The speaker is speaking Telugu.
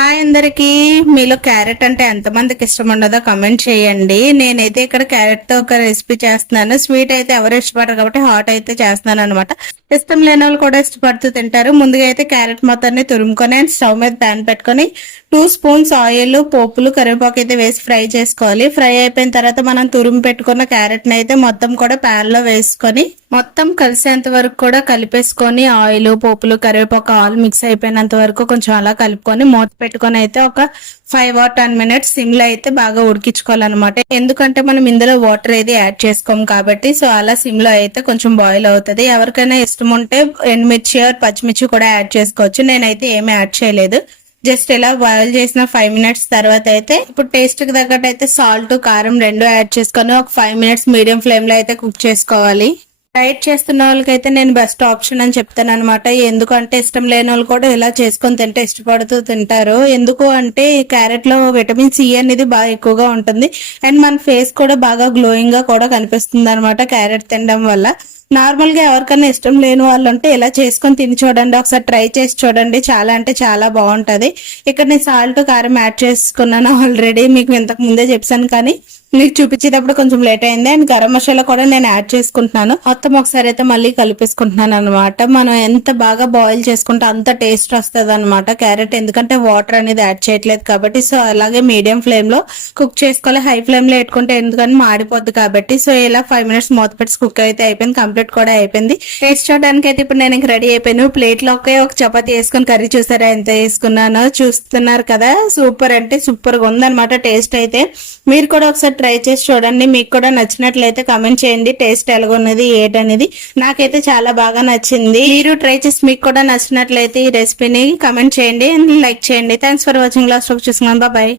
హాయ్ అందరికి. మీలో క్యారెట్ అంటే ఎంతమందికి ఇష్టం ఉండదో కమెంట్ చేయండి. నేనైతే ఇక్కడ క్యారెట్ తో ఒక రెసిపీ చేస్తున్నాను. స్వీట్ అయితే ఎవరు ఇష్టపడరు కాబట్టి హాట్ అయితే చేస్తున్నాను అనమాట. ఇష్టం లేని వాళ్ళు కూడా ఇష్టపడుతూ తింటారు. ముందుగా అయితే క్యారెట్ మొత్తాన్ని తురుముకొని స్టవ్ మీద ప్యాన్ పెట్టుకొని 2 స్పూన్స్ ఆయిల్, పోపులు, కరివేపాకు అయితే వేసి ఫ్రై చేసుకోవాలి. ఫ్రై అయిపోయిన తర్వాత మనం తురుము పెట్టుకున్న క్యారెట్ ని అయితే మొత్తం కూడా ప్యాన్ లో వేసుకొని మొత్తం కలిసేంత వరకు కూడా కలిపేసుకొని ఆయిల్, పోపులు, కరివేపాకు ఆల్ మిక్స్ అయిపోయినంత వరకు కొంచెం అలా కలుపుకొని మూత పెట్టుకొని అయితే ఒక 5 or 10 minutes సిమ్ లో అయితే బాగా ఉడికించుకోవాలన్నమాట. ఎందుకంటే మనం ఇందులో వాటర్ ఏది యాడ్ చేసుకోం కాబట్టి. సో అలా సిమ్ లో అయితే కొంచెం బాయిల్ అవుతుంది. ఎవరికైనా ఇష్టం ఉంటే ఎండుమిర్చి పచ్చిమిర్చి కూడా యాడ్ చేసుకోవచ్చు. నేనైతే ఏమి యాడ్ చేయలేదు. జస్ట్ ఇలా బాయిల్ చేసిన 5 minutes తర్వాత అయితే ఇప్పుడు టేస్ట్ కి తగ్గట్టు అయితే సాల్ట్, కారం రెండు యాడ్ చేసుకొని ఒక 5 minutes మీడియం ఫ్లేమ్ లో అయితే కుక్ చేసుకోవాలి. డైట్ చేస్తున్న వాళ్ళకైతే నేను బెస్ట్ ఆప్షన్ అని చెప్తాను అనమాట. ఎందుకంటే ఇష్టం లేని వాళ్ళు కూడా ఇలా చేసుకొని తింటే ఇష్టపడుతూ తింటారు. ఎందుకు అంటే క్యారెట్ లో విటమిన్ సి అనేది బాగా ఎక్కువగా ఉంటుంది. అండ్ మన ఫేస్ కూడా బాగా గ్లోయింగ్ గా కూడా కనిపిస్తుంది అనమాట క్యారెట్ తినడం వల్ల. నార్మల్ గా ఎవరికైనా ఇష్టం లేని వాళ్ళు ఉంటే ఇలా చేసుకొని తిని చూడండి. ఒకసారి ట్రై చేసి చూడండి. చాలా అంటే చాలా బాగుంటది. ఇక్కడ నేను సాల్ట్, కారం యాడ్ చేసుకున్నాను ఆల్రెడీ. మీకు ఇంతకు ముందే చెప్పాను కానీ మీకు చూపించేటప్పుడు కొంచెం లేట్ అయింది. అండ్ గరం మసాలా కూడా నేను యాడ్ చేసుకుంటున్నాను. మొత్తం ఒకసారి అయితే మళ్ళీ కలిపేసుకుంటున్నాను అనమాట. మనం ఎంత బాగా బాయిల్ చేసుకుంటే అంత టేస్ట్ వస్తుంది అనమాట క్యారెట్. ఎందుకంటే వాటర్ అనేది యాడ్ చేయట్లేదు కాబట్టి. సో అలాగే మీడియం ఫ్లేమ్ లో కుక్ చేసుకోవాలి. హై ఫ్లేమ్ లో పెట్టుకుంటే ఎందుకంటే మాడిపోద్ది కాబట్టి. సో ఇలా 5 minutes మూత పెట్టి కుక్ అయితే అయిపోయింది. కంప్లీట్ కూడా అయిపోయింది. టేస్ట్ చూడడానికి అయితే ఇప్పుడు నేను ఇంక రెడీ అయిపోయాను. ప్లేట్ లో ఒక చపాతీ వేసుకొని కర్రీ చూసారా ఎంత వేసుకున్నానో చూస్తున్నారు కదా. సూపర్ అంటే సూపర్ గా ఉందన్నమాట టేస్ట్ అయితే. మీరు కూడా ఒకసారి ట్రై చేసి చూడండి. మీకు కూడా నచ్చినట్లయితే కమెంట్ చేయండి టేస్ట్ ఎలాగొన్నది ఏంటనేది. నాకైతే చాలా బాగా నచ్చింది. మీరు ట్రై చేసి మీకు కూడా నచ్చినట్లయితే ఈ రెసిపీని కమెంట్ చేయండి అండ్ లైక్ చేయండి. Thanks for watching. లాస్ట్ వరకు చూసుకున్నాను. బాయ్.